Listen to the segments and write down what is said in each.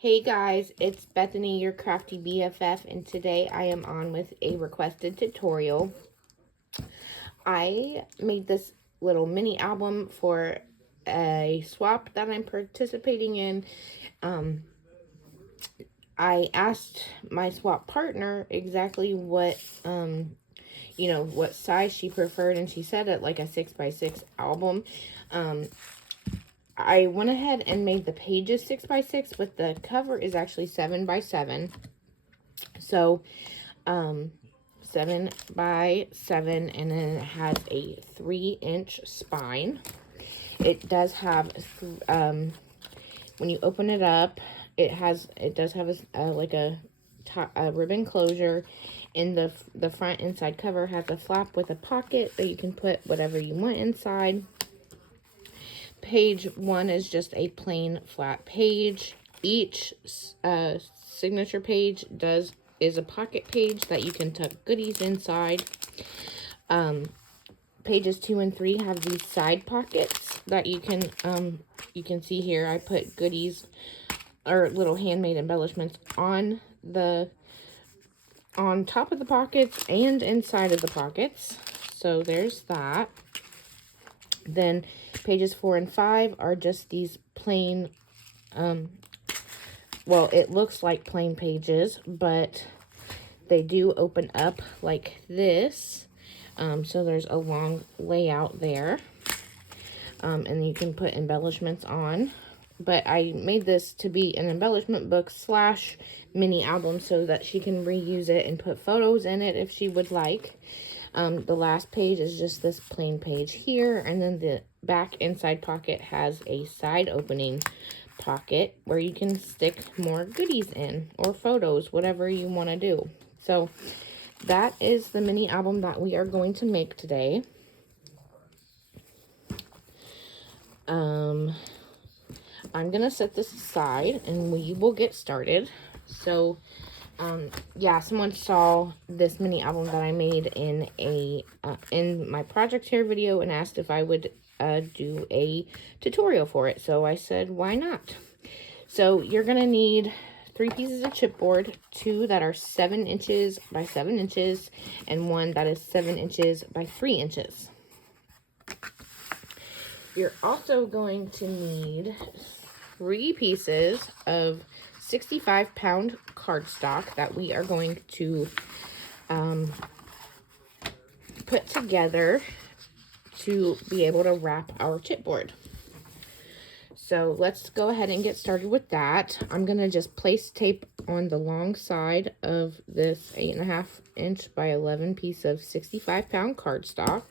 Hey guys, it's Bethany, your crafty BFF, and today I am on with a requested tutorial. I made this little mini album for a swap that I'm participating in. I asked my swap partner exactly what what size she preferred, and she said it like a 6x6 album. I went ahead and made the pages 6x6, but the cover is actually 7x7. So, 7x7, and then it has a 3-inch spine. It does have, when you open it up, it does have a ribbon closure. In the front inside cover has a flap with a pocket that you can put whatever you want inside. Page 1 is just a plain flat page. Each signature page is a pocket page that you can tuck goodies inside. Pages 2 and 3 have these side pockets that you can see here. I put goodies or little handmade embellishments on top of the pockets and inside of the pockets. So there's that. Then pages 4 and 5 are just these plain, well, it looks like plain pages, but they do open up like this. So there's a long layout there. And you can put embellishments on. But I made this to be an embellishment book / mini album so that she can reuse it and put photos in it if she would like. The last page is just this plain page here, and then the back inside pocket has a side opening pocket where you can stick more goodies in or photos, whatever you want to do. So that is the mini album that we are going to make today. I'm gonna set this aside and we will get started. So yeah, someone saw this mini album that I made in my project hair video and asked if I would do a tutorial for it. So I said, why not? So you're gonna need 3 pieces of chipboard, 2 that are 7 inches by 7 inches, and 1 that is 7 inches by 3 inches. You're also going to need 3 pieces of 65-pound cardstock that we are going to put together to be able to wrap our chipboard. So let's go ahead and get started with that. I'm going to just place tape on the long side of this 8.5 inch by 11 piece of 65-pound cardstock.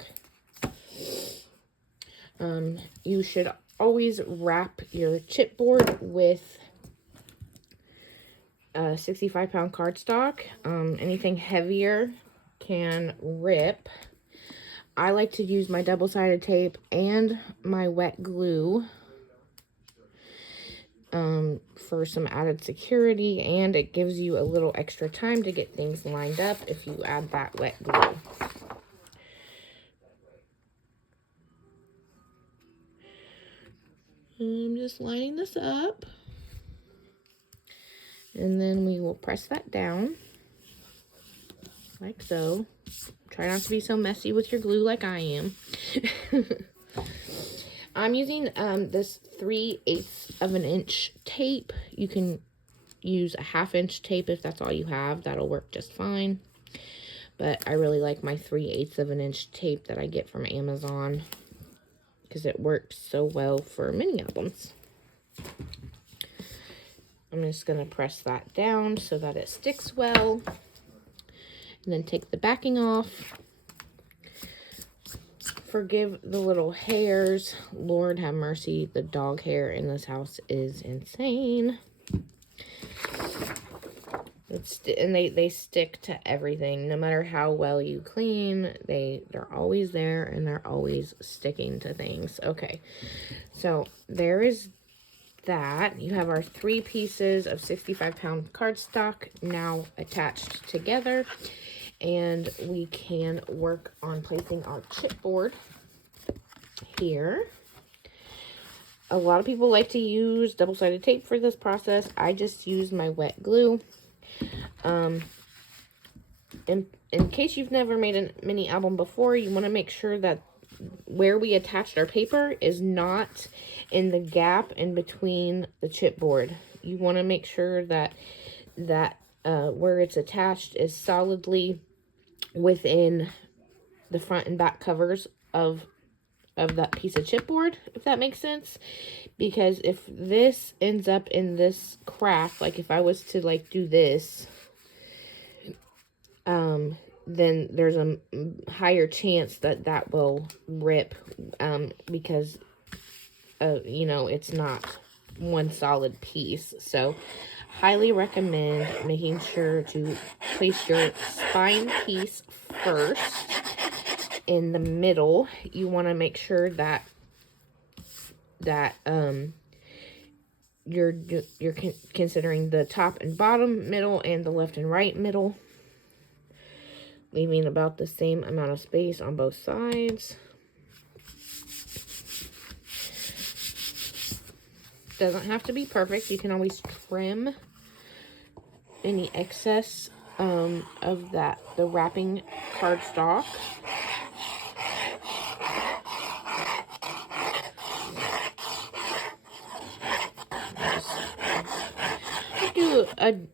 You should always wrap your chipboard with 65-pound cardstock. Anything heavier can rip. I like to use my double-sided tape and my wet glue for some added security, and it gives you a little extra time to get things lined up if you add that wet glue. I'm just lining this up, and then we will press that down like so. Try not to be so messy with your glue like I am. I'm using this 3/8 of an inch tape. You can use a 1/2 inch tape if that's all you have. That'll work just fine. But I really like my 3/8 of an inch tape that I get from Amazon because it works so well for mini albums. I'm just going to press that down so that it sticks well. And then take the backing off. Forgive the little hairs. Lord have mercy, the dog hair in this house is insane. And they stick to everything. No matter how well you clean, they're always there and they're always sticking to things. Okay, so there is that. You have our 3 pieces of 65-pound cardstock now attached together, and we can work on placing our chipboard here. A lot of people like to use double-sided tape for this process. I just use my wet glue. In case you've never made a mini album before, you want to make sure that where we attached our paper is not in the gap in between the chipboard. You want to make sure that where it's attached is solidly within the front and back covers of that piece of chipboard, if that makes sense. Because if this ends up in this crack, like if I was to like do this, then there's a higher chance that that will rip, because you know, it's not one solid piece. So highly recommend making sure to place your spine piece first. In the middle, you want to make sure that you're considering the top and bottom middle and the left and right middle, leaving about the same amount of space on both sides. Doesn't have to be perfect. You can always trim any excess of the wrapping cardstock. Do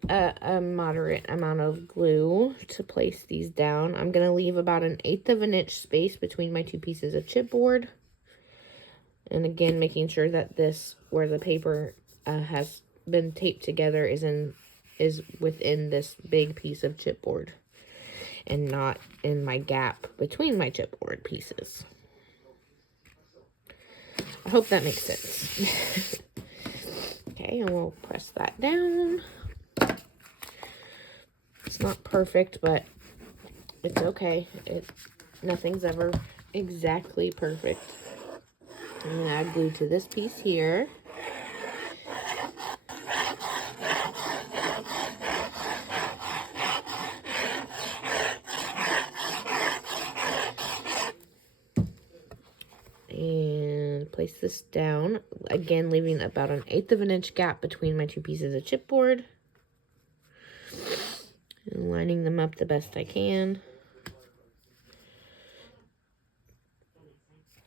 a moderate amount of glue to place these down. I'm going to leave about 1/8 of an inch space between my two pieces of chipboard. And again, making sure that this, where the paper has been taped together, is within this big piece of chipboard and not in my gap between my chipboard pieces. I hope that makes sense. Okay, and we'll press that down. It's not perfect, but it's okay. Nothing's ever exactly perfect. I'm going to add glue to this piece here. And place this down. Again, leaving about 1/8 of an inch gap between my two pieces of chipboard. And lining them up the best I can.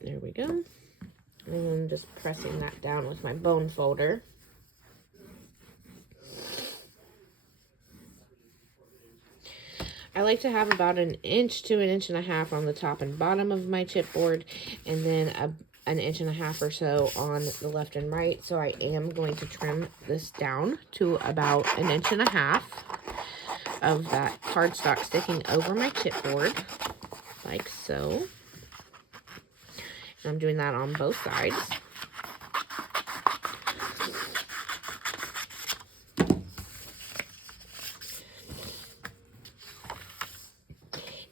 There we go. And I'm just pressing that down with my bone folder. I like to have about 1 inch to 1.5 inches on the top and bottom of my chipboard, and then 1.5 inches or so on the left and right. So I am going to trim this down to about 1.5 inches of that cardstock sticking over my chipboard, like so. And I'm doing that on both sides.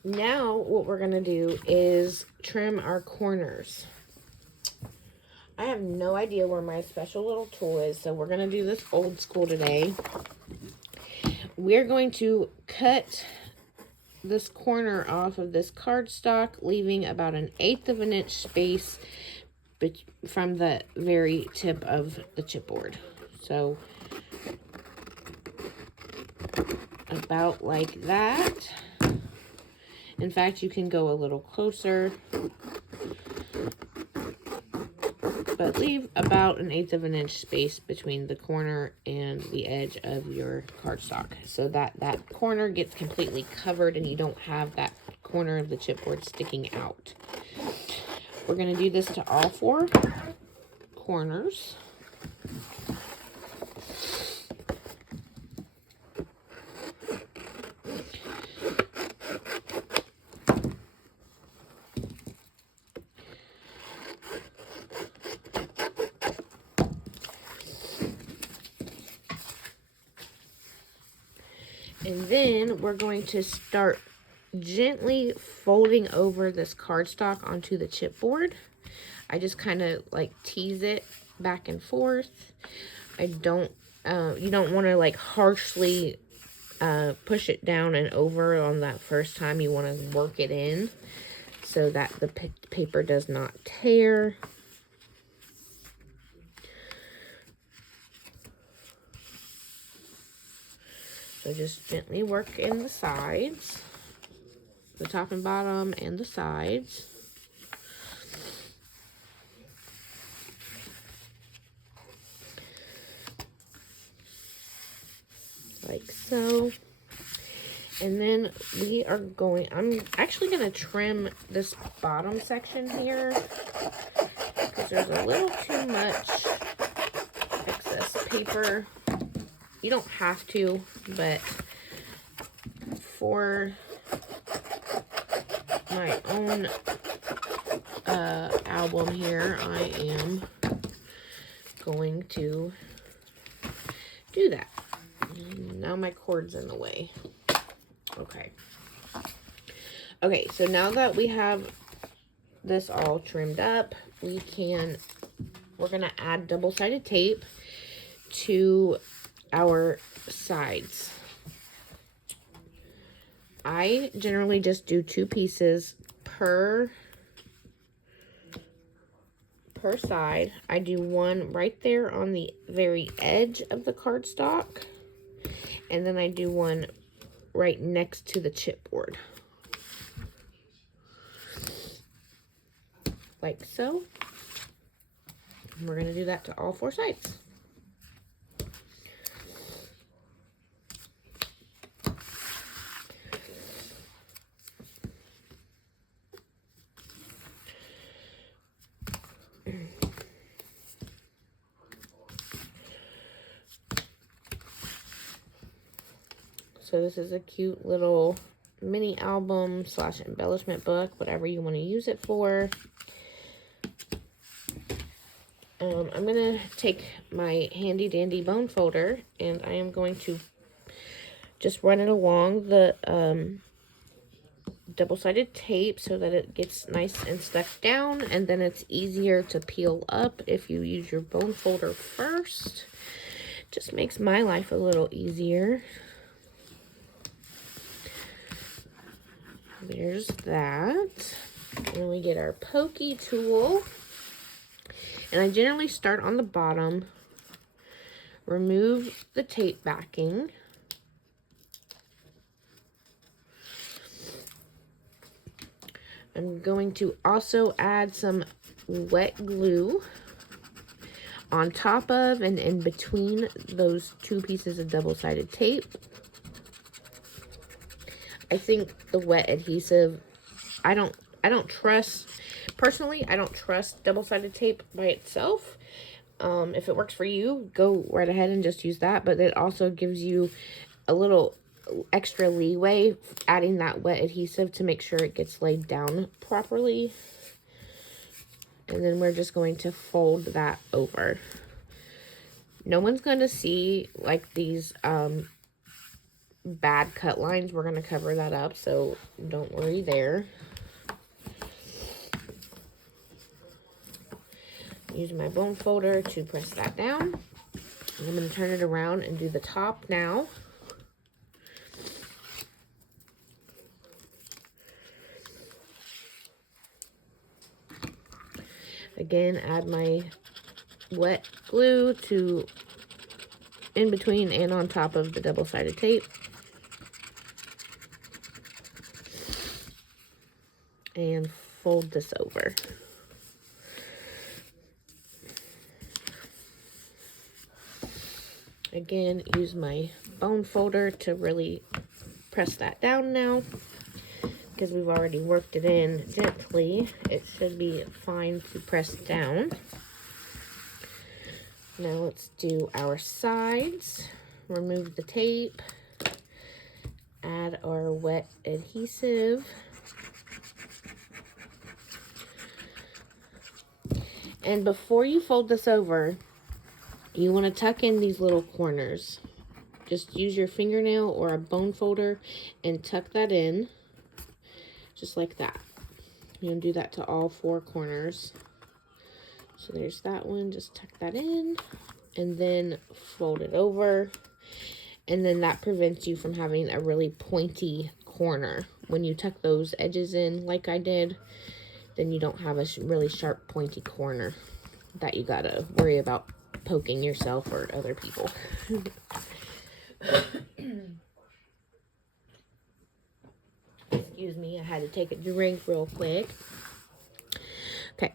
Now what we're going to do is trim our corners. I have no idea where my special little tool is, so we're going to do this old school today. We're going to cut this corner off of this cardstock, leaving about 1/8 of an inch space from the very tip of the chipboard. So about like that. In fact, you can go a little closer, but leave about 1/8 of an inch space between the corner and the edge of your cardstock, so that that corner gets completely covered and you don't have that corner of the chipboard sticking out. We're going to do this to all 4 corners. And then we're going to start gently folding over this cardstock onto the chipboard. I just kind of like tease it back and forth. I don't, you don't want to like harshly push it down and over on that first time. You want to work it in so that the paper does not tear. So just gently work in the sides, the top and bottom and the sides. Like so. And then we are going, I'm actually going to trim this bottom section here because there's a little too much excess paper. You don't have to, but for my own album here, I am going to do that. And now my cord's in the way. Okay. Okay, so now that we have this all trimmed up, we're gonna add double-sided tape to our sides. I generally just do 2 pieces per side. I do one right there on the very edge of the cardstock, and then I do one right next to the chipboard. Like so. And we're going to do that to all 4 sides. So this is a cute little mini album / embellishment book, whatever you want to use it for. I'm going to take my handy dandy bone folder and I am going to just run it along the double-sided tape so that it gets nice and stuck down, and then it's easier to peel up if you use your bone folder first. Just makes my life a little easier. There's that. And we get our pokey tool. And I generally start on the bottom, remove the tape backing. I'm going to also add some wet glue on top of and in between those 2 pieces of double-sided tape. I think the wet adhesive, I don't trust, personally, I don't trust double-sided tape by itself. If it works for you, go right ahead and just use that, but it also gives you a little extra leeway adding that wet adhesive to make sure it gets laid down properly. And then we're just going to fold that over. No one's going to see like these bad cut lines. We're going to cover that up, so don't worry there. Using my bone folder to press that down. And I'm going to turn it around and do the top now. Again, add my wet glue to in between and on top of the double-sided tape. And fold this over. Again, use my bone folder to really press that down now. Because we've already worked it in gently, it should be fine to press down. Now let's do our sides. Remove the tape. Add our wet adhesive. And before you fold this over, you want to tuck in these little corners. Just use your fingernail or a bone folder and tuck that in. Just like that. You're going to do that to all 4 corners. So there's that one. Just tuck that in. And then fold it over. And then that prevents you from having a really pointy corner. When you tuck those edges in like I did, then you don't have a really sharp pointy corner that you got to worry about poking yourself or other people. Excuse me, I had to take a drink real quick. Okay,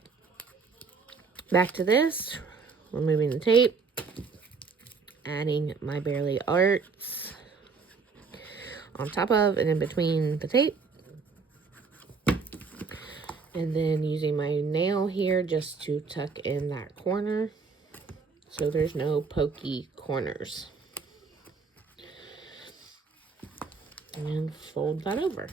back to this. Removing the tape. Adding my Bearly Arts on top of and in between the tape. And then using my nail here just to tuck in that corner so there's no pokey corners. And fold that over.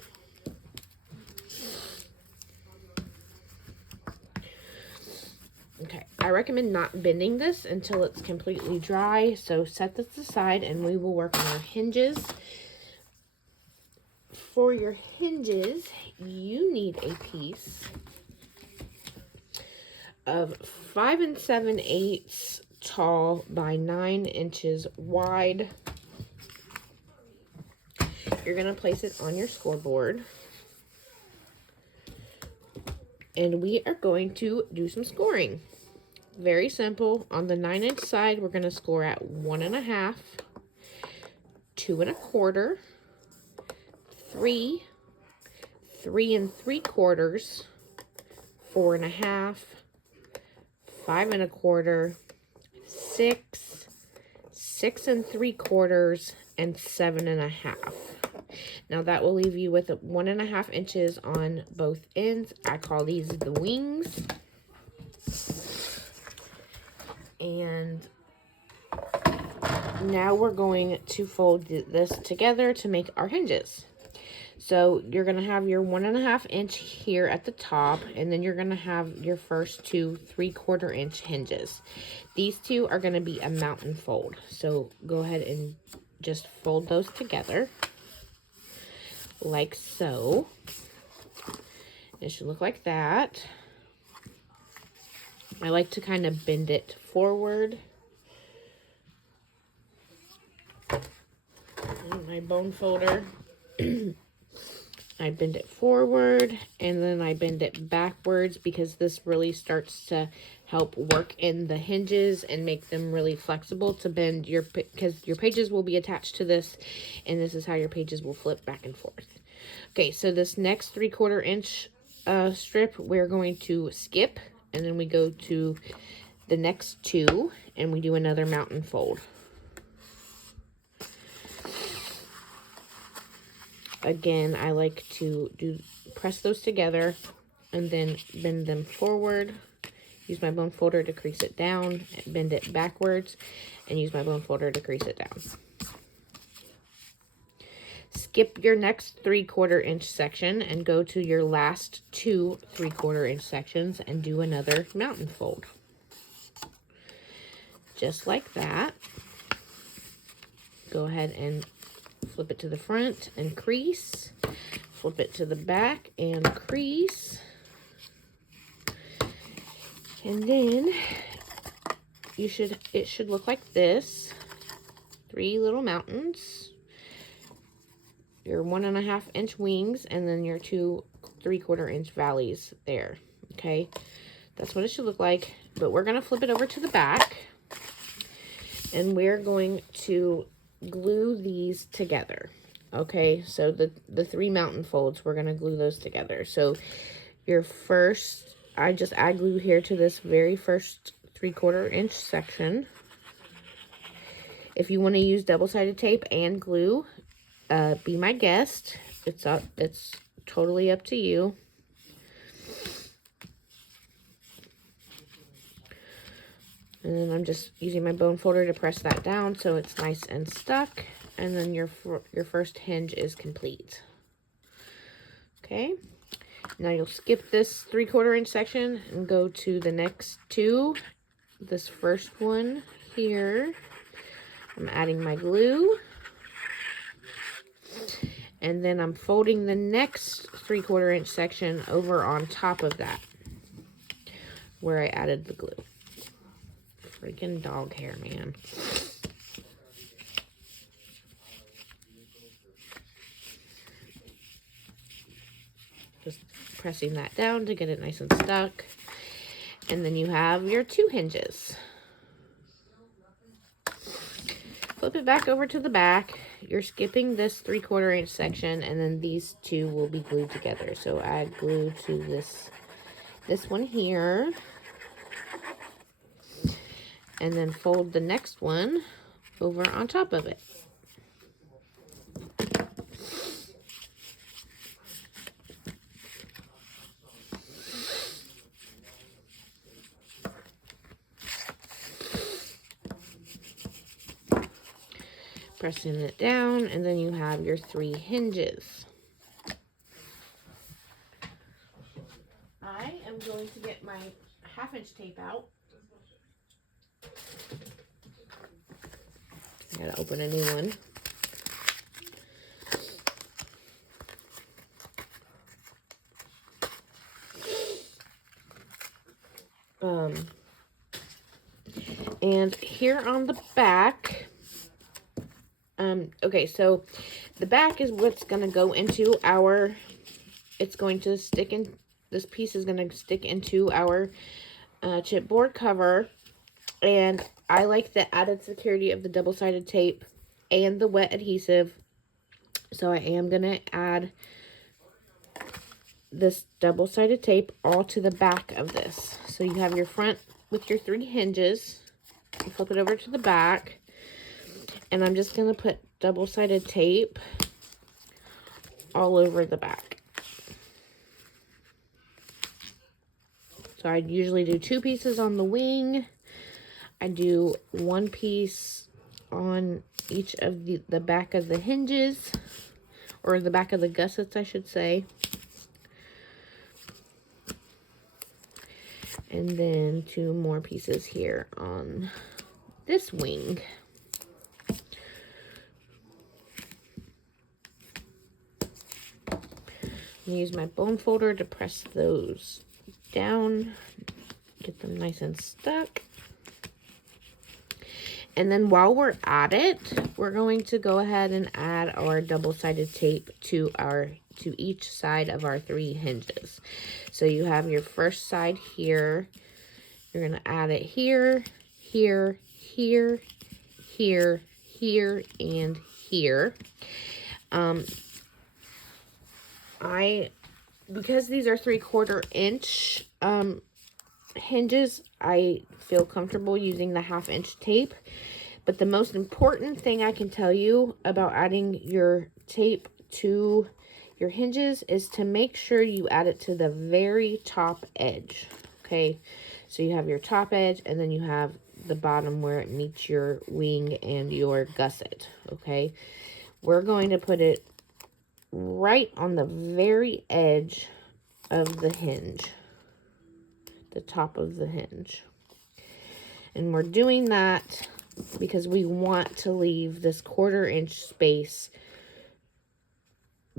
Okay, I recommend not bending this until it's completely dry, so set this aside and we will work on our hinges. For your hinges, you need a piece of 5 7/8 tall by 9 inches wide. You're going to place it on your scoreboard. And we are going to do some scoring. Very simple. On the 9-inch side, we're going to score at 1.5, 2 1/4, 3, 3 3/4, 4 1/2, 5 1/4, 6, 6 3/4, and 7 1/2. Now that will leave you with 1.5 inches on both ends. I call these the wings. And now we're going to fold this together to make our hinges. So you're going to have your 1.5 inch here at the top, and then you're going to have your first 2 3/4 inch hinges. These two are going to be a mountain fold. So go ahead and just fold those together like so. It should look like that. I like to kind of bend it forward. And my bone folder. I bend it forward and then I bend it backwards because this really starts to help work in the hinges and make them really flexible to bend your, because your pages will be attached to this, and this is how your pages will flip back and forth. Okay, so this next 3/4 inch strip we're going to skip, and then we go to the next 2 and we do another mountain fold. Again, I like to press those together and then bend them forward. Use my bone folder to crease it down, bend it backwards, and use my bone folder to crease it down. Skip your next 3/4 inch section and go to your last 2 3/4 inch sections and do another mountain fold. Just like that. Go ahead and flip it to the front and crease. Flip it to the back and crease. And then it should look like this. 3 little mountains. Your 1.5 inch wings, and then your 2 3/4 inch valleys there. Okay, that's what it should look like. But we're gonna flip it over to the back, and we're going to glue these together. Okay, so the 3 mountain folds, we're gonna glue those together. So your first, I just add glue here to this very first 3/4 inch section. If you want to use double-sided tape and glue, be my guest. It's totally up to you. And then I'm just using my bone folder to press that down so it's nice and stuck. And then your first hinge is complete. Okay. Now you'll skip this 3/4 inch section and go to the next 2. This first one here, I'm adding my glue. And then I'm folding the next 3/4 inch section over on top of that, where I added the glue. Freaking dog hair, man. Just pressing that down to get it nice and stuck. And then you have your 2 hinges. flip it back over to the back. You're skipping this 3/4 inch section, and then these two will be glued together. So add glue to this one here, and then fold the next one over on top of it. Pressing it down, and then you have your 3 hinges. I am going to get my 1/2 inch tape out. I gotta open a new one. And here on the back, okay, so the back is what's gonna go into our, it's going to stick in, this piece is gonna stick into our chipboard cover. And I like the added security of the double-sided tape and the wet adhesive. So I am going to add this double-sided tape all to the back of this. So you have your front with your 3 hinges. You flip it over to the back. And I'm just going to put double-sided tape all over the back. So I usually do 2 pieces on the wing. I do 1 piece on each of the back of the hinges, or the back of the gussets, I should say. And then 2 more pieces here on this wing. I'm gonna use my bone folder to press those down, get them nice and stuck. And then while we're at it, we're going to go ahead and add our double-sided tape to each side of our 3 hinges. So you have your first side here. You're going to add it here, here, here, here, here, and here. Because these are 3/4 inch hinges, I feel comfortable using the 1/2 inch tape. But the most important thing I can tell you about adding your tape to your hinges is to make sure you add it to the very top edge. Okay, so you have your top edge, and then you have the bottom where it meets your wing and your gusset. Okay, we're going to put it right on the very edge of the hinge, the top of the hinge. And we're doing that because we want to leave this 1/4 inch space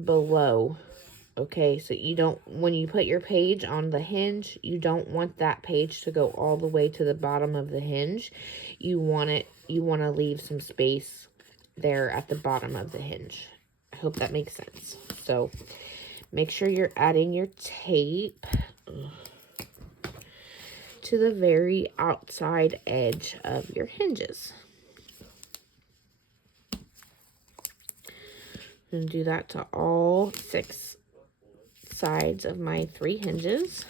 below. Okay, so you don't, when you put your page on the hinge, you don't want that page to go all the way to the bottom of the hinge. You want to leave some space there at the bottom of the hinge. I hope that makes sense. So make sure you're adding your tape to the very outside edge of your hinges. And do that to all 6 sides of my 3 hinges.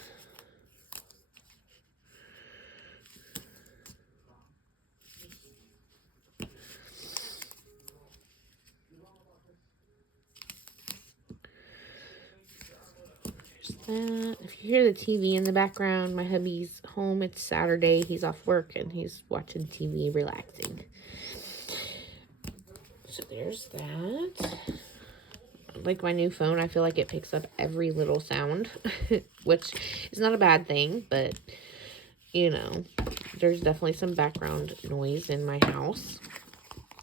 That. If you hear the TV in the background, my hubby's home. It's Saturday. He's off work and he's watching TV, relaxing. So there's that. Like my new phone, I feel like it picks up every little sound, which is not a bad thing, but you know, there's definitely some background noise in my house.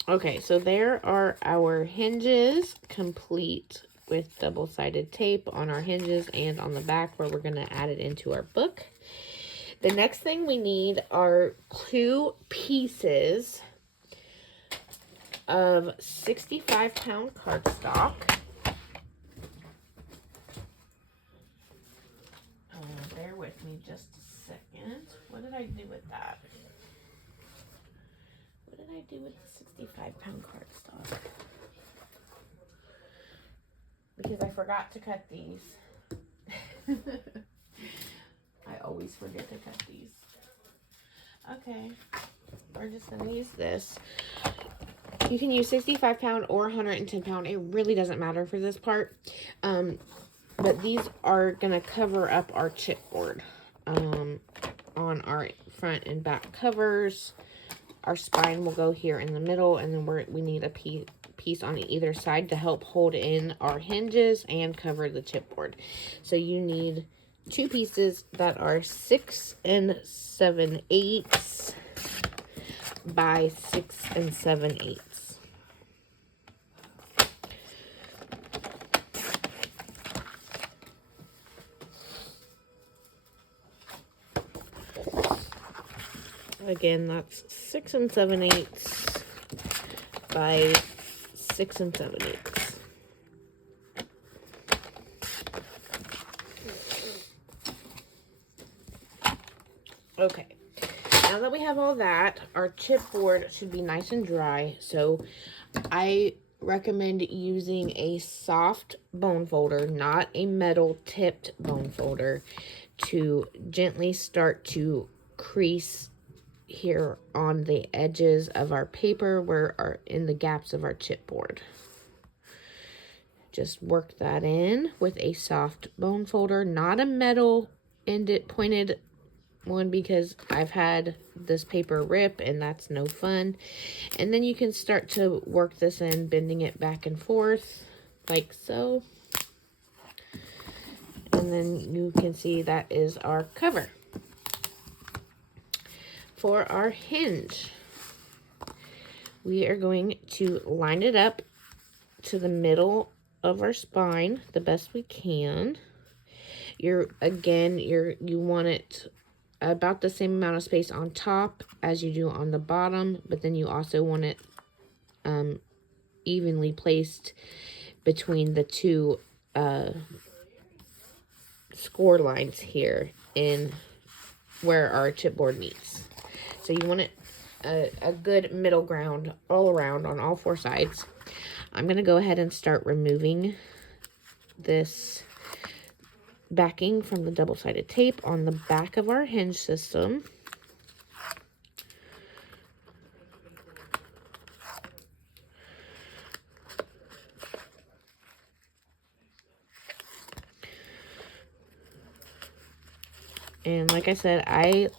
Okay, so there are our hinges complete with double-sided tape on our hinges and on the back where we're going to add it into our book. The next thing we need are 2 pieces of 65-pound cardstock. Bear with me just a second. What did I do with that? What did I do with the 65-pound cardstock. Because I forgot to cut these. I always forget to cut these. Okay, we're just gonna use this. You can use 65-pound or 110-pound. It really doesn't matter for this part. But these are gonna cover up our chipboard on our front and back covers. Our spine will go here in the middle, and then we need a piece on either side to help hold in our hinges and cover the chipboard. So you need 2 pieces that are 6 7/8 by 6 7/8. Again, that's 6 7/8 by 6 7/8. Okay, now that we have all that, our chipboard should be nice and dry. So I recommend using a soft bone folder, not a metal tipped bone folder, to gently start to crease here on the edges of our paper in the gaps of our chipboard. Just work that in with a soft bone folder, not a metal pointed one, because I've had this paper rip and that's no fun. And then you can start to work this in, bending it back and forth like so. And then you can see that is our cover. For our hinge, we are going to line it up to the middle of our spine the best we can. You want it about the same amount of space on top as you do on the bottom, but then you also want it evenly placed between the 2 score lines here in where our chipboard meets. So you want it a good middle ground all around on all 4 sides. I'm going to go ahead and start removing this backing from the double-sided tape on the back of our hinge system. And like I said, I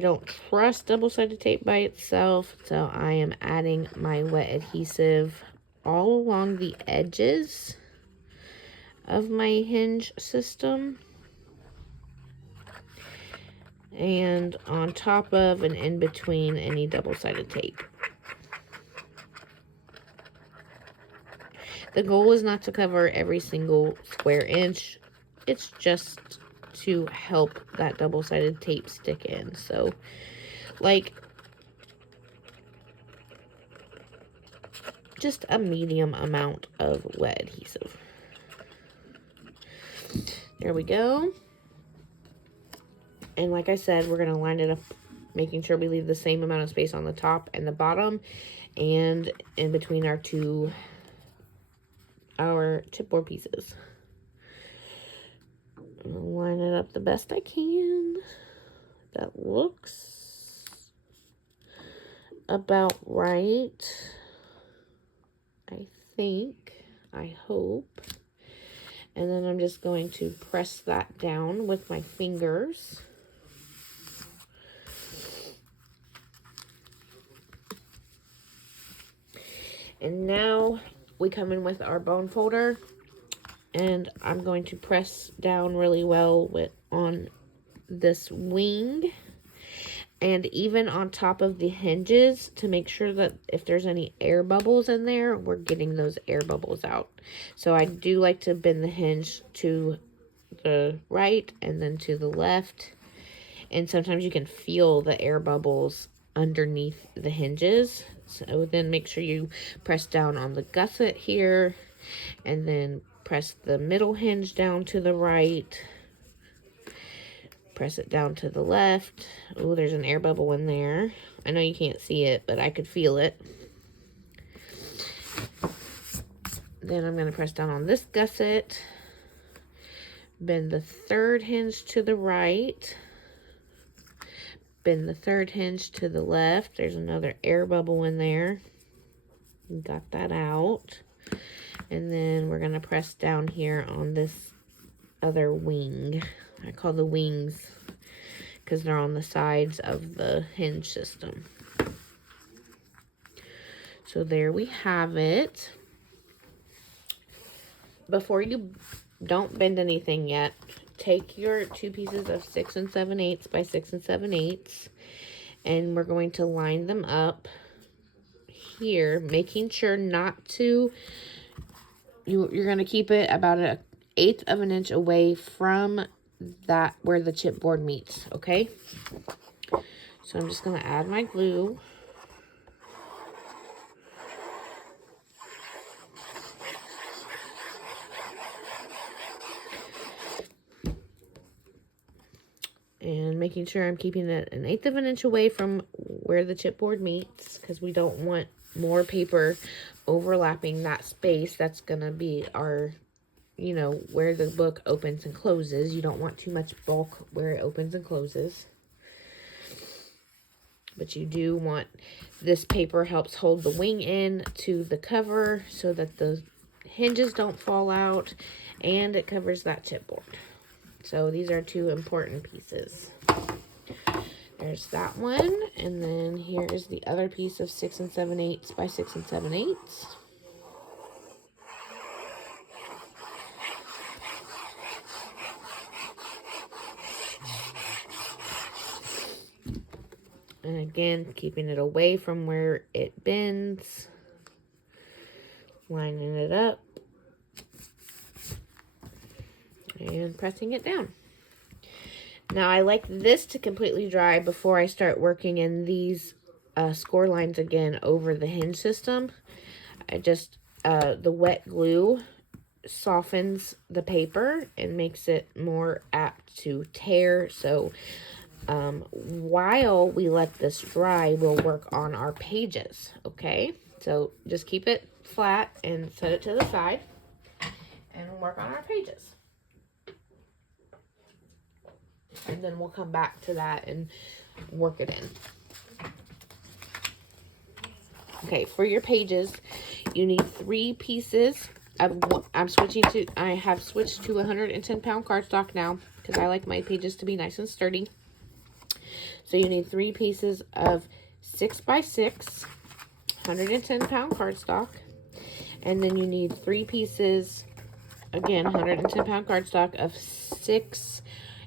don't trust double-sided tape by itself, so I am adding my wet adhesive all along the edges of my hinge system and on top of and in between any double-sided tape. The goal is not to cover every single square inch. It's just to help that double-sided tape stick in. So, like, just a medium amount of wet adhesive. There we go. And like I said, we're going to line it up, making sure we leave the same amount of space on the top and the bottom, and in between our chipboard pieces. I'll line it up the best I can. That looks about right, I think, I hope. And then I'm just going to press that down with my fingers. And now we come in with our bone folder, and I'm going to press down really well on this wing and even on top of the hinges to make sure that if there's any air bubbles in there, we're getting those air bubbles out. So I do like to bend the hinge to the right and then to the left, and sometimes you can feel the air bubbles underneath the hinges. So then make sure you press down on the gusset here, and then press the middle hinge down to the right, Press it down to the left. Oh, there's an air bubble in there. I know you can't see it, but I could feel it. Then I'm going to press down on this gusset. Bend the third hinge to the right. Bend the third hinge to the left. There's another air bubble in there. Got that out. And then we're going to press down here on this other wing. I call the wings because they're on the sides of the hinge system. So there we have it. Before you don't bend anything yet, take your 2 pieces of 6 7/8 by 6 7/8, and we're going to line them up here, making sure not to, you're going to keep it about 1/8 of an inch away from that where the chipboard meets, okay? So I'm just going to add my glue. And making sure I'm keeping it 1/8 of an inch away from where the chipboard meets, because we don't want more paper overlapping that space. That's going to be our, you know, where the book opens and closes. You don't want too much bulk where it opens and closes. But you do want, this paper helps hold the wing in to the cover so that the hinges don't fall out, and it covers that chipboard. So these are 2 important pieces. There's that one, and then here is the other piece of 6 7/8 by 6 7/8. And again, keeping it away from where it bends, lining it up, and pressing it down. Now, I like this to completely dry before I start working in these score lines again over the hinge system. I just, the wet glue softens the paper and makes it more apt to tear. So, while we let this dry, we'll work on our pages, okay? So, just keep it flat and set it to the side, and we'll work on our pages. And then we'll come back to that and work it in. Okay, for your pages, you need 3 pieces of, I have switched to 110 pound cardstock now because I like my pages to be nice and sturdy. So you need 3 pieces of 6 by 6, 110 pound cardstock. And then you need 3 pieces, again, 110 pound cardstock of 6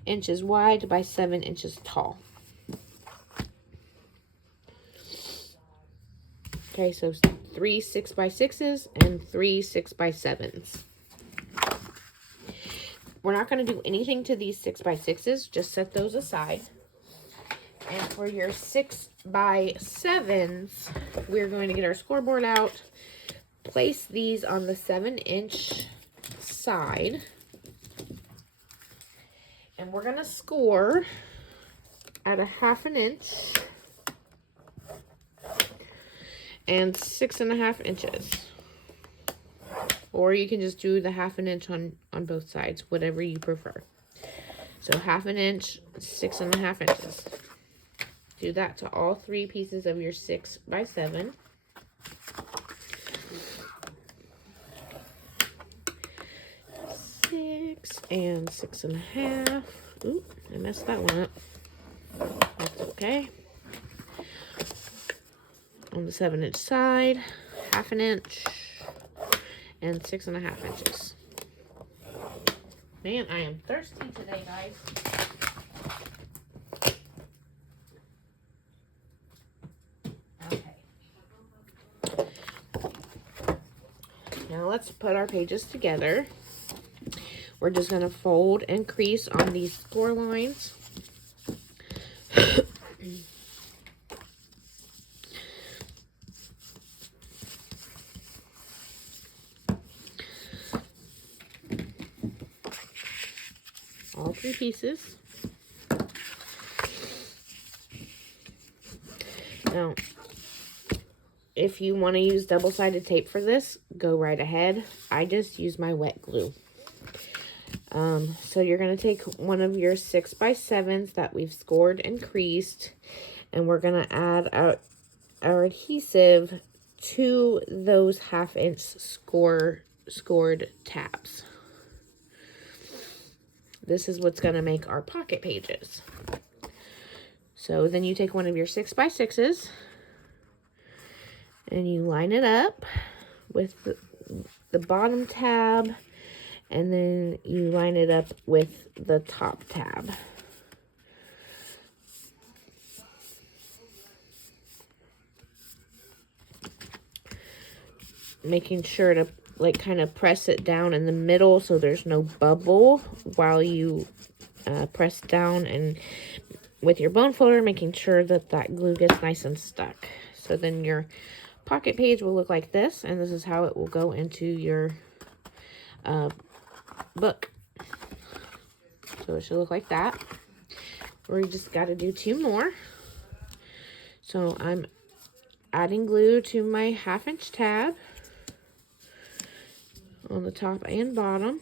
inches wide by 7 inches tall. Okay, so 3 6 by 6s and 3 6 by 7s. We're not going to do anything to these 6 by 6s, just set those aside. And for your 6 by 7s, we're going to get our scoreboard out, place these on the 7-inch side, and we're going to score at 1/2 inch and 6.5 inches. Or you can just do the 1/2 inch on both sides, whatever you prefer. So 1/2 inch, 6.5 inches. Do that to all 3 pieces of your 6 by 7. And 6.5. Ooh, I messed that one up. That's okay. On the 7-inch side, 1/2 inch, and 6.5 inches. Man, I am thirsty today, guys. Okay. Now let's put our pages together. We're just going to fold and crease on these score lines. All 3 pieces. Now, if you want to use double-sided tape for this, go right ahead. I just use my wet glue. So you're going to take one of your 6x7s that we've scored and creased, and we're going to add our adhesive to those 1/2-inch scored tabs. This is what's going to make our pocket pages. So then you take one of your 6x6s and you line it up with the bottom tab, and then you line it up with the top tab. Making sure to like kind of press it down in the middle so there's no bubble while you press down, and with your bone folder making sure that that glue gets nice and stuck. So then your pocket page will look like this, and this is how it will go into your book. So it should look like that. We just got to do 2 more. So I'm adding glue to my 1/2-inch tab on the top and bottom.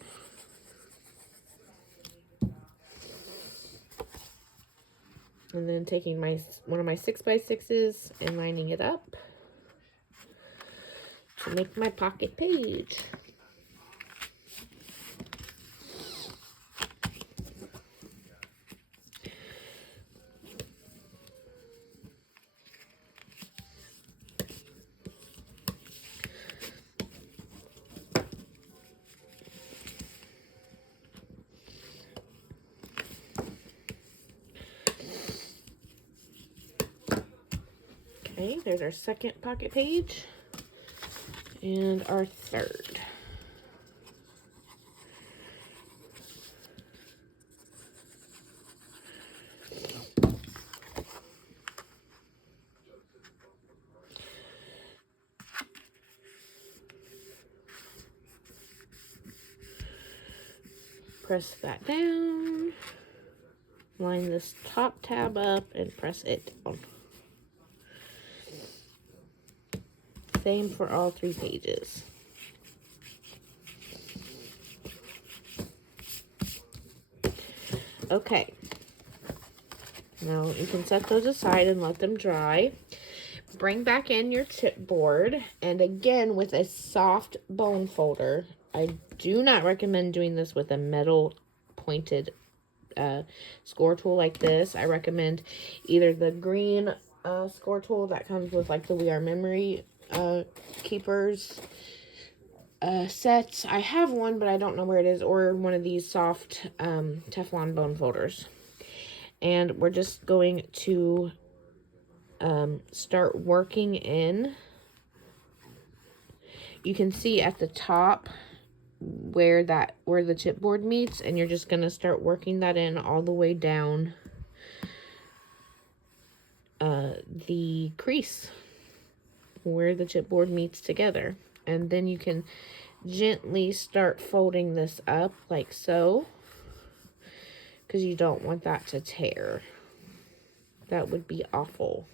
And then taking one of my 6x6s and lining it up to make my pocket page. Okay, there's our second pocket page and our third. Press that down, line this top tab up and press it down. Same for all 3 pages. Okay, now you can set those aside and let them dry. Bring back in your chipboard, and again with a soft bone folder. I do not recommend doing this with a metal pointed score tool like this. I recommend either the green score tool that comes with like the We Are Memory keepers sets. I have one, but I don't know where it is, or one of these soft Teflon bone folders. And we're just going to start working in. You can see at the top where the chipboard meets, and you're just going to start working that in all the way down the crease where the chipboard meets together. And then you can gently start folding this up like so, because you don't want that to tear. That would be awful.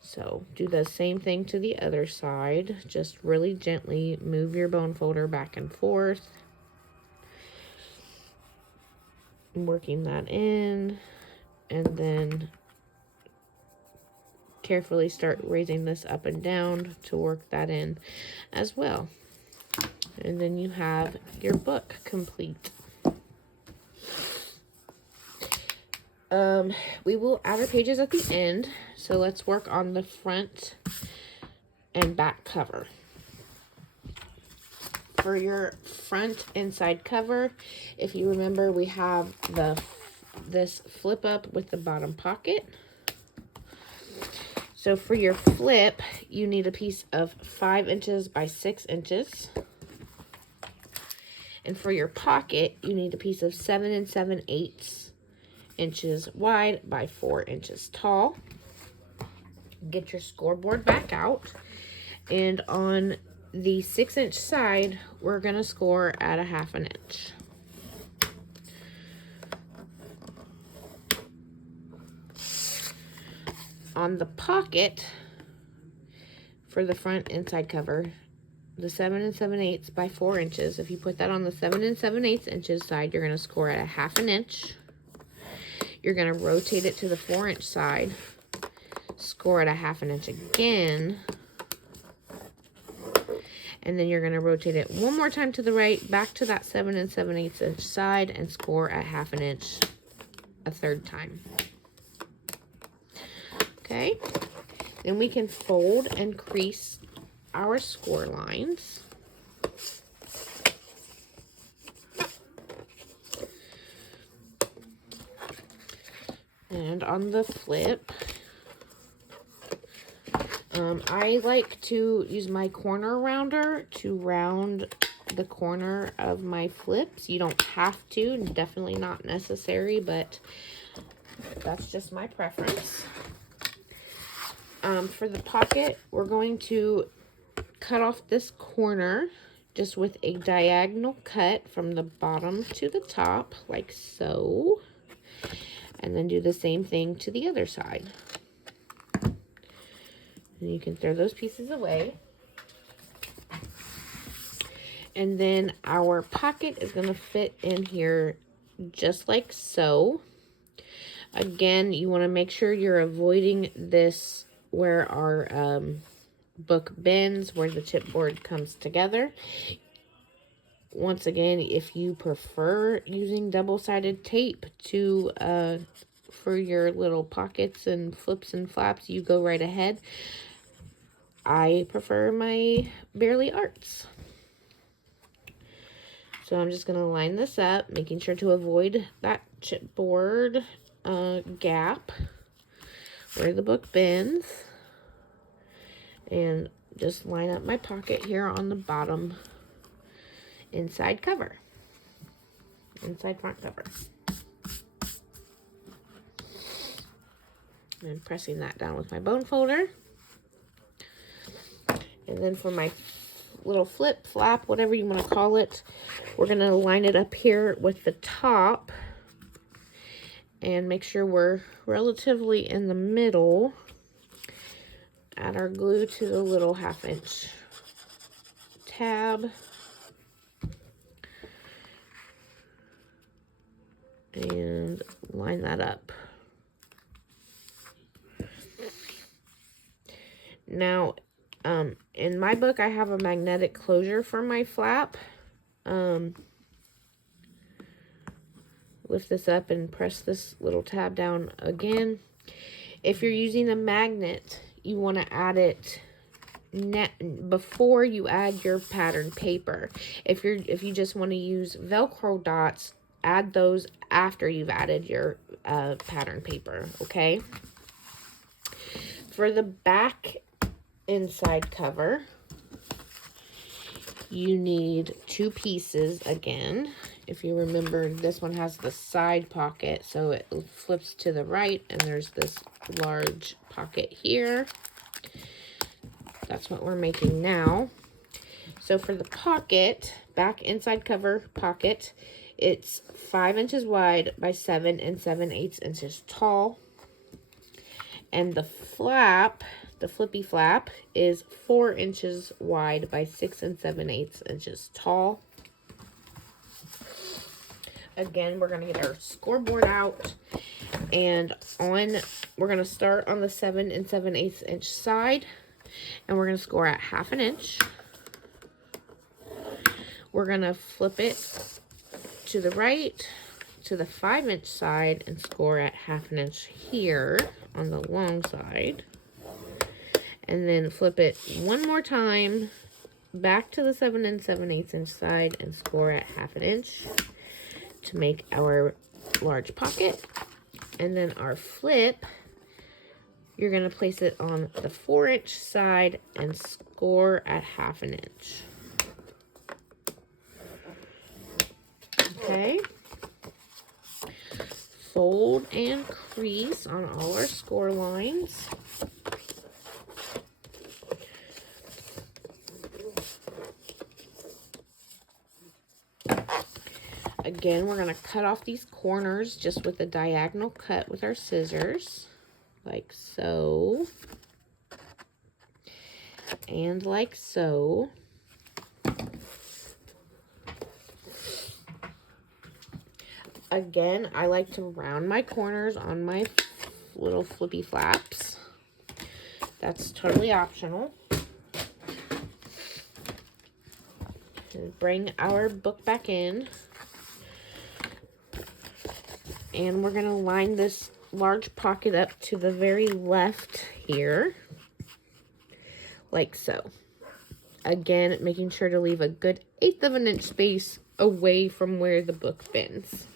So do the same thing to the other side. Just really gently move your bone folder back and forth, working that in, and then carefully start raising this up and down to work that in as well. And then you have your book complete. We will add our pages at the end, so let's work on the front and back cover. For your front inside cover, if you remember, we have this flip up with the bottom pocket. So for your flip, you need a piece of 5 inches by 6 inches. And for your pocket, you need a piece of 7 7/8 inches wide by 4 inches tall. Get your scoreboard back out, and on the 6-inch side, we're going to score at 1/2 inch. on the pocket for the front inside cover, the 7 7/8 by 4 inches, if you put that on the 7 7/8 inches side, you're going to score at a 1/2 inch. You're going to rotate it to the 4-inch side, score at a 1/2 inch again, and then you're going to rotate it one more time to the right, back to that 7 7/8 inch side, and score at 1/2 inch a third time. Okay, then we can fold and crease our score lines. And on the flip, I like to use my corner rounder to round the corner of my flips. You don't have to, definitely not necessary, but that's just my preference. For the pocket, we're going to cut off this corner just with a diagonal cut from the bottom to the top, like so. And then do the same thing to the other side. And you can throw those pieces away. And then our pocket is going to fit in here just like so. Again, you want to make sure you're avoiding this where our book bends, where the chipboard comes together. Once again, if you prefer using double-sided tape to for your little pockets and flips and flaps, you go right ahead. I prefer my Bearly Arts. So I'm just going to line this up, making sure to avoid that chipboard gap where the book bends. And just line up my pocket here on the bottom inside cover. Inside front cover. And pressing that down with my bone folder. And then for my little flip, flap, whatever you want to call it, we're going to line it up here with the top and make sure we're relatively in the middle. Add our glue to the little 1/2 inch tab. And line that up. Now, in my book, I have a magnetic closure for my flap. Lift this up and press this little tab down again. If you're using a magnet, you want to add it before you add your pattern paper. If you just want to use Velcro dots, add those after you've added your pattern paper, okay? For the back inside cover, you need 2 pieces again. If you remember, this one has the side pocket, so it flips to the right, and there's this large pocket here. That's what we're making now. So for the pocket, back inside cover pocket, it's 5 inches wide by 7 7/8 inches tall. And the flap, the flippy flap, is 4 inches wide by 6 7/8 inches tall. Again, we're going to get our scoreboard out, and we're going to start on the 7 7/8 inch side, and we're going to score at 1/2 inch. We're going to flip it to the right to the 5 inch side and score at 1/2 inch here on the long side. And then flip it one more time back to the 7 7/8 inch side and score at 1/2 inch to make our large pocket. And then our flip, you're going to place it on the 4 inch side and score at 1/2 inch. Okay. Fold and crease on all our score lines. Again, we're going to cut off these corners just with a diagonal cut with our scissors. like so, and like so. Again, I like to round my corners on my little flippy flaps. That's totally optional. And bring our book back in. And we're going to line this large pocket up to the very left here, like so. Again, making sure to leave a good 1/8 of an inch space away from where the book bends.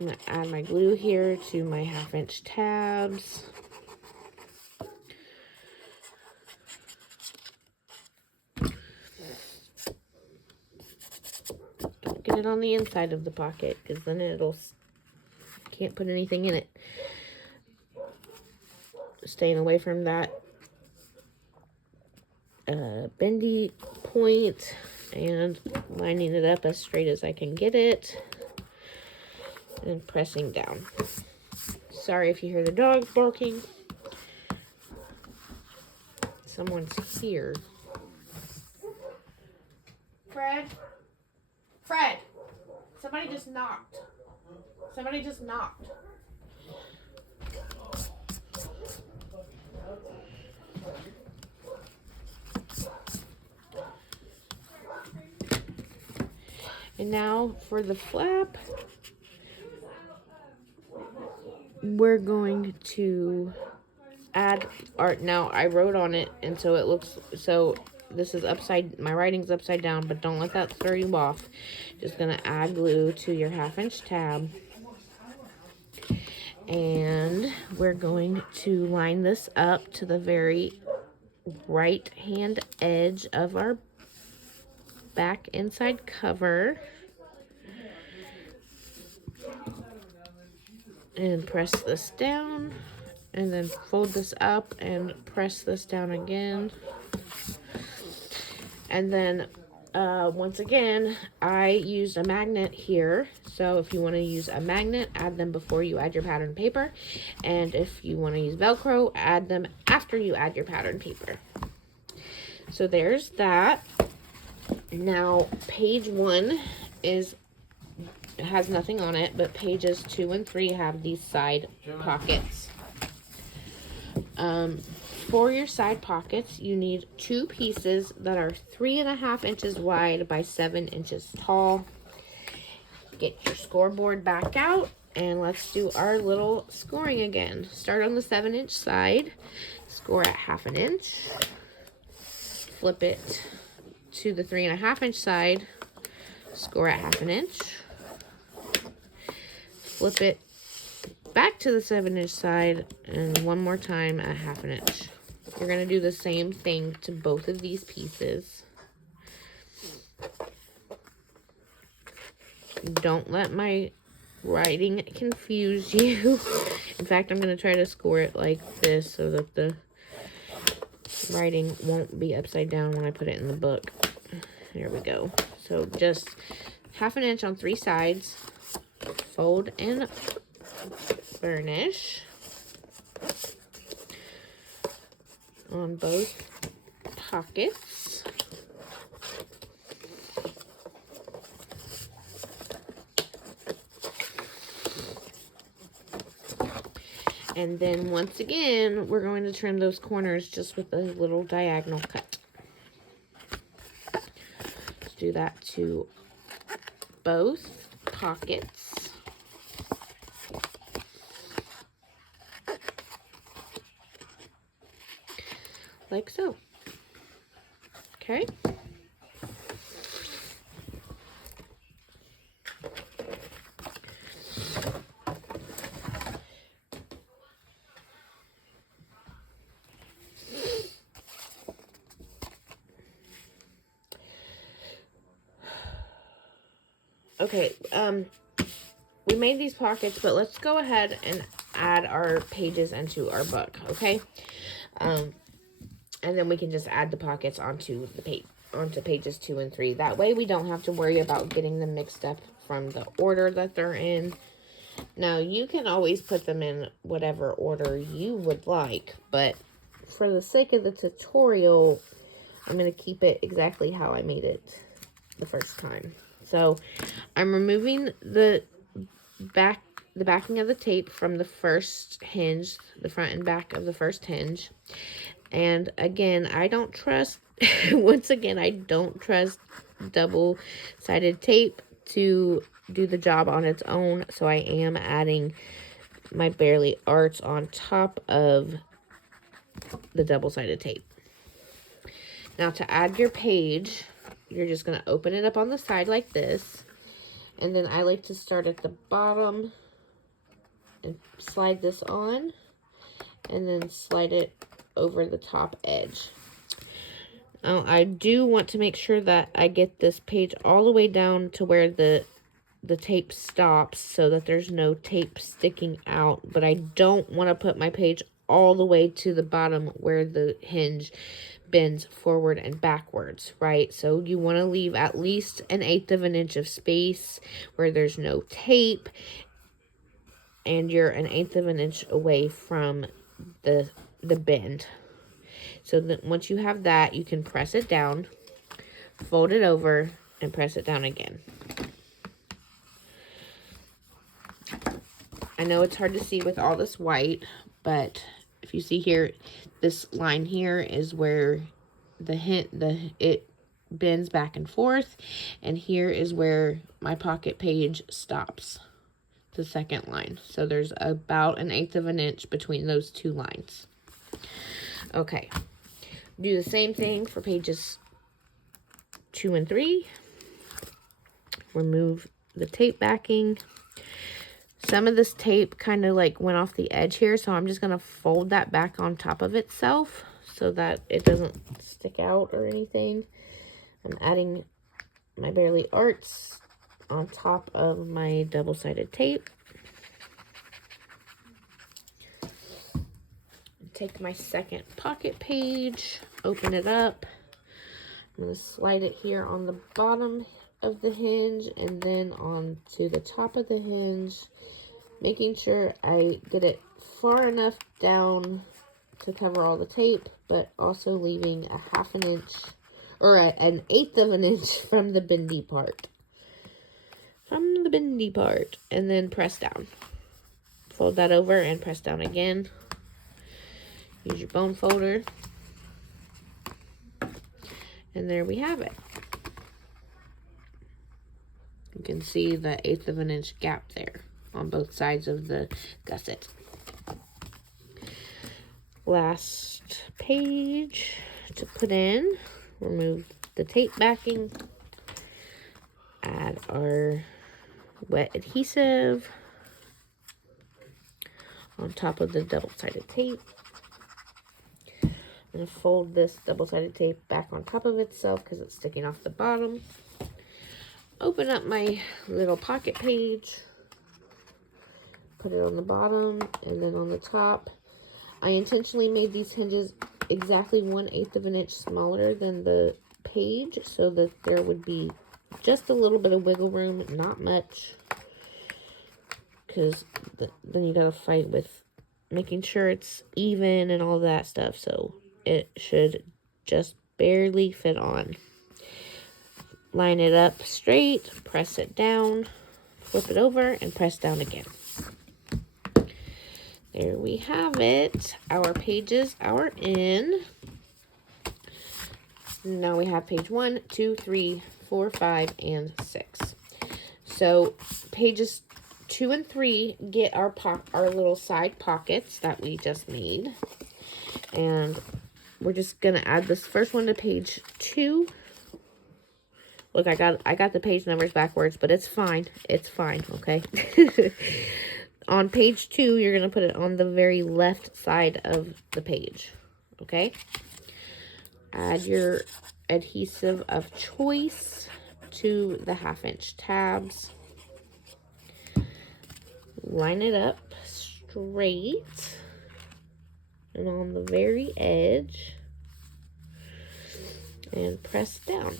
I'm going to add my glue here to my 1/2 inch tabs. Don't get it on the inside of the pocket, because then can't put anything in it. Staying away from that bendy point and lining it up as straight as I can get it. And pressing down. Sorry if you hear the dog barking. Someone's here. Fred? Fred! Somebody just knocked. Somebody just knocked. And now for the flap, we're going to add art. Now I wrote on it, and so it looks, so this is my writing's upside down, but don't let that throw you off. Just gonna add glue to your 1/2 inch tab, and we're going to line this up to the very right hand edge of our back inside cover. And press this down, and then fold this up and press this down again. And then once again, I used a magnet here, so if you want to use a magnet, add them before you add your pattern paper, and if you want to use Velcro, add them after you add your pattern paper. So there's that. Now page 1 has nothing on it, but pages 2 and 3 have these side pockets. For your side pockets, you need 2 pieces that are 3.5 inches wide by 7 inches tall. Get your scoreboard back out, and let's do our little scoring again. Start on the 7 inch side, score at 1/2 inch, flip it to the 3.5 inch side, score at 1/2 inch, flip it back to the 7 inch side, and one more time at 1/2 inch. You're going to do the same thing to both of these pieces. Don't let my writing confuse you. In fact, I'm going to try to score it like this so that the writing won't be upside down when I put it in the book. There we go. So just 1/2 inch on 3 sides. Fold and burnish on both pockets. And then once again, we're going to trim those corners just with a little diagonal cut. Let's do that to both pockets. Like so. Okay. Okay, we made these pockets, but let's go ahead and add our pages into our book, okay? And then we can just add the pockets onto pages 2 and 3. That way we don't have to worry about getting them mixed up from the order that they're in. Now, you can always put them in whatever order you would like, but for the sake of the tutorial, I'm going to keep it exactly how I made it the first time. So, I'm removing the backing of the tape from the first hinge, the front and back of the first hinge. And again, I don't trust, once again, I don't trust double-sided tape to do the job on its own, so I am adding my Bearly Arts on top of the double-sided tape. Now, to add your page, you're just going to open it up on the side like this, and then I like to start at the bottom and slide this on, and then slide it over the top edge. Now, I do want to make sure that I get this page all the way down to where the tape stops so that there's no tape sticking out, but I don't want to put my page all the way to the bottom where the hinge bends forward and backwards, right? So you want to leave at least 1/8 of an inch of space where there's no tape, and you're 1/8 of an inch away from the bend. So that once you have that, you can press it down, fold it over, and press it down again. I know it's hard to see with all this white, but if you see here, this line here is where it bends back and forth, and here is where my pocket page stops, the second line. So there's about 1/8 of an inch between those two lines. Okay, do the same thing for pages 2 and 3. Remove the tape backing. Some of this tape kind of like went off the edge here, so I'm just going to fold that back on top of itself so that it doesn't stick out or anything. I'm adding my Bearly Arts on top of my double-sided tape. Take my second pocket page, open it up. I'm going to slide it here on the bottom of the hinge and then on to the top of the hinge, making sure I get it far enough down to cover all the tape, but also leaving 1/2 an inch or 1/8 of an inch from the bendy part. And then press down. Fold that over and press down again. Use your bone folder. And there we have it. You can see the 1/8 of an inch gap there on both sides of the gusset. Last page to put in. Remove the tape backing. Add our wet adhesive on top of the double-sided tape. I'm going to fold this double-sided tape back on top of itself because it's sticking off the bottom. Open up my little pocket page. Put it on the bottom and then on the top. I intentionally made these hinges exactly 1/8 of an inch smaller than the page so that there would be just a little bit of wiggle room, not much. Because then you gotta fight with making sure it's even and all that stuff. So it should just barely fit on. Line it up straight, press it down, flip it over, and press down again. There we have it. Our pages are in. Now we have page 1, 2, 3, 4, 5, and 6. So pages 2 and 3 get our little side pockets that we just made. And we're just going to add this first one to page 2. Look, I got the page numbers backwards, but it's fine. It's fine, okay? On page 2, you're going to put it on the very left side of the page, okay? Add your adhesive of choice to the 1/2 inch tabs. Line it up straight and on the very edge and press down.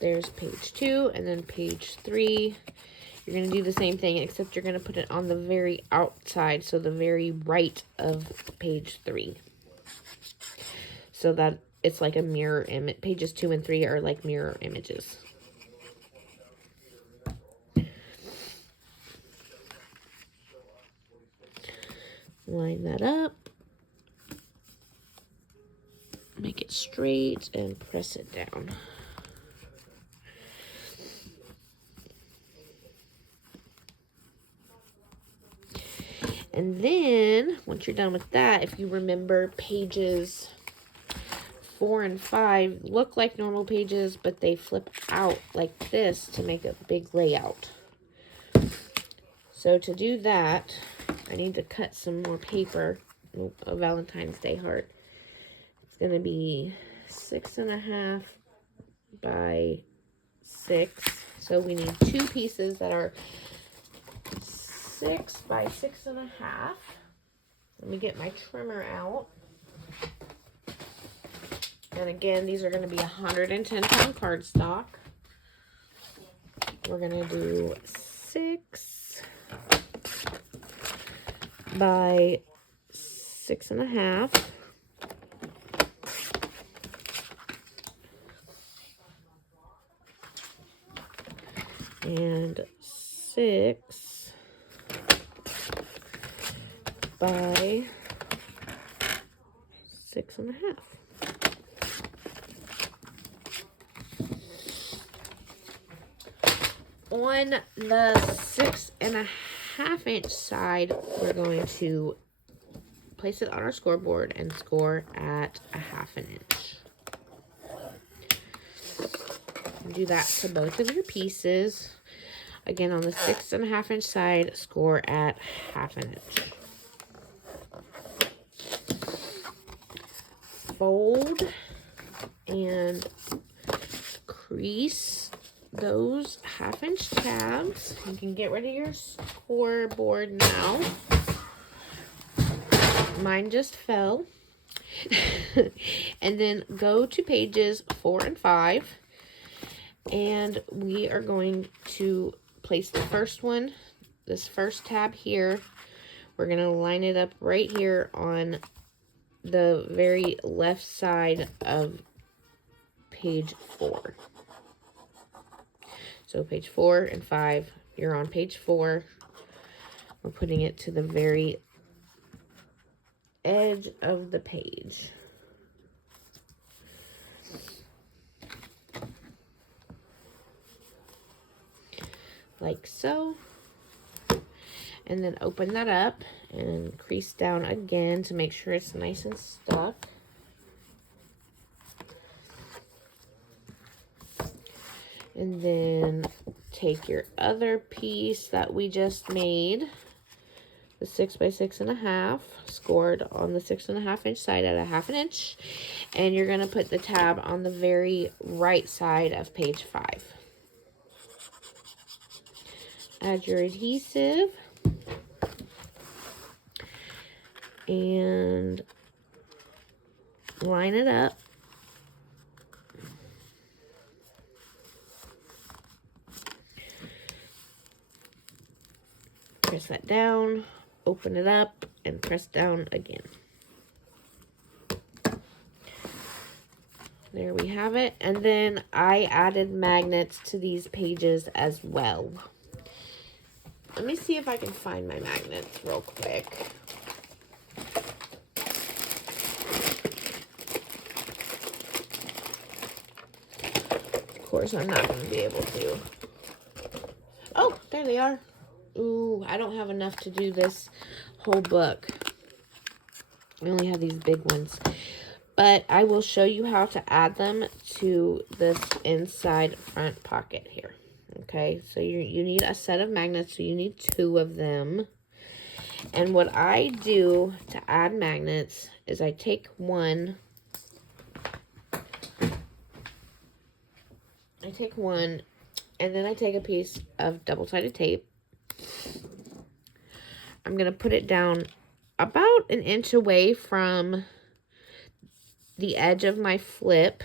there's page 2 and then page 3. You're going to do the same thing, except you're going to put it on the very outside, so the very right of page 3. So that it's like a mirror image. Pages 2 and 3 are like mirror images. Line that up. Make it straight and press it down. And then, once you're done with that, if you remember, pages 4 and 5 look like normal pages, but they flip out like this to make a big layout. So to do that, I need to cut some more paper, a Valentine's Day heart. It's going to be 6.5 by 6. So we need 2 pieces that are 6 by 6.5. Let me get my trimmer out. And again, these are going to be 110-pound cardstock. We're going to do 6 by 6.5. And 6 by 6.5. On the 6.5-inch side, we're going to place it on our scoreboard and score at 1/2 inch. Do that to both of your pieces. Again, on the 6.5-inch side, score at 1/2 inch. Fold and crease those 1/2-inch tabs. You can get rid of your scoreboard now. Mine just fell. And then go to pages 4 and 5. And we are going to place the first one, this first tab here. We're going to line it up right here on the very left side of page 4. So page 4 and 5, you're on page 4. We're putting it to the very edge of the page. Like so. And then open that up and crease down again to make sure it's nice and stuck. And then take your other piece that we just made, the 6 by 6.5, scored on the 6.5-inch side at 1/2 inch, and you're going to put the tab on the very right side of page 5. Add your adhesive and line it up. Press that down, open it up, and press down again. There we have it. And then I added magnets to these pages as well. Let me see if I can find my magnets real quick. Of course, I'm not going to be able to. Oh, there they are. Ooh, I don't have enough to do this whole book. I only have these big ones. But I will show you how to add them to this inside front pocket here. Okay, so you need a set of magnets, so you need 2 of them. And what I do to add magnets is I take one. And then I take a piece of double-sided tape. I'm going to put it down about 1 inch away from the edge of my flip.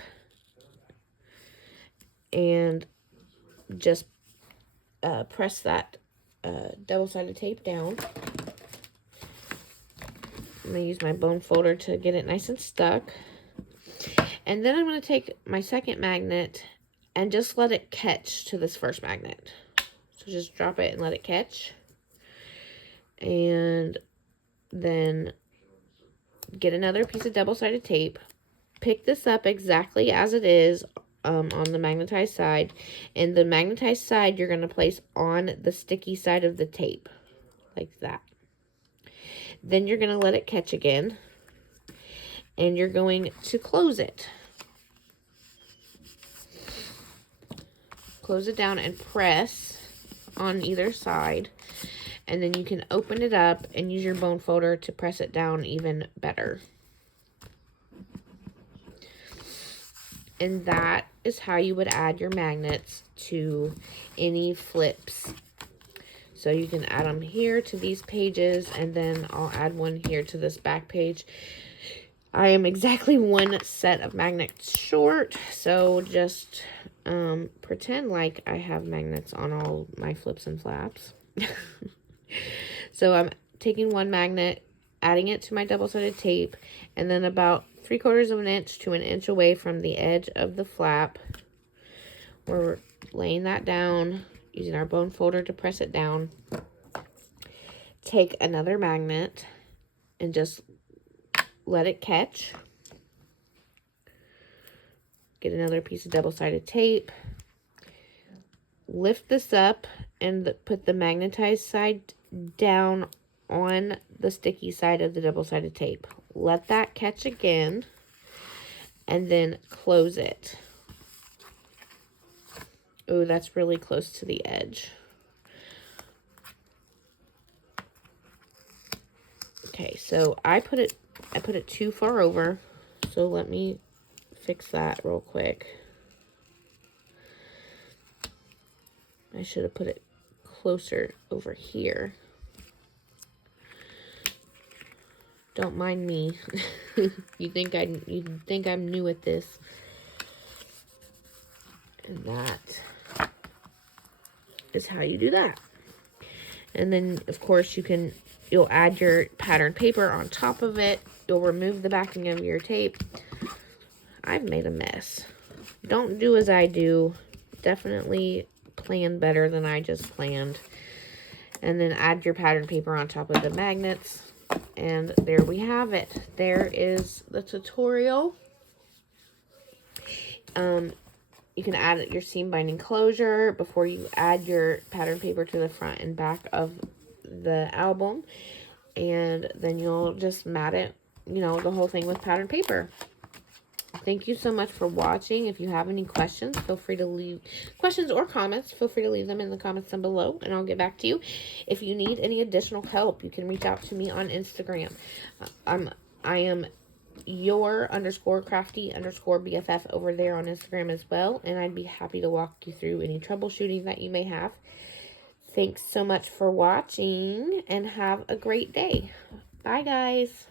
and just press that double-sided tape down. I'm going to use my bone folder to get it nice and stuck. And then I'm going to take my second magnet and just let it catch to this first magnet. So just drop it and let it catch. And then get another piece of double-sided tape. Pick this up exactly as it is on the magnetized side. And the magnetized side you're going to place on the sticky side of the tape. Like that. Then you're going to let it catch again. And you're going to close it. Close it down and press on either side. And then you can open it up and use your bone folder to press it down even better. And that is how you would add your magnets to any flips. So you can add them here to these pages, and then I'll add one here to this back page. I am exactly one set of magnets short, so just pretend like I have magnets on all my flips and flaps. So I'm taking one magnet, adding it to my double-sided tape, and then about 3/4 of an inch to an inch away from the edge of the flap, we're laying that down, using our bone folder to press it down. Take another magnet and just let it catch. Get another piece of double-sided tape. Lift this up and put the magnetized side down on the sticky side of the double-sided tape. Let that catch again and then close it. Oh, that's really close to the edge. Okay, so I put it too far over, so let me fix that real quick. I should have put it closer over here. Don't mind me. You think I'm new at this. And that is how you do that. And then of course you'll add your pattern paper on top of it. You'll remove the backing of your tape. I've made a mess. Don't do as I do. Definitely plan better than I just planned. And then add your pattern paper on top of the magnets. And there we have it. There is the tutorial. You can add your seam binding closure before you add your pattern paper to the front and back of the album. And then you'll just mat it, the whole thing with pattern paper. Thank you so much for watching. If you have any questions, feel free to leave questions or comments. Feel free to leave them in the comments down below, and I'll get back to you. If you need any additional help, you can reach out to me on Instagram. I am your_crafty_BFF over there on Instagram as well, and I'd be happy to walk you through any troubleshooting that you may have. Thanks so much for watching, and have a great day. Bye, guys.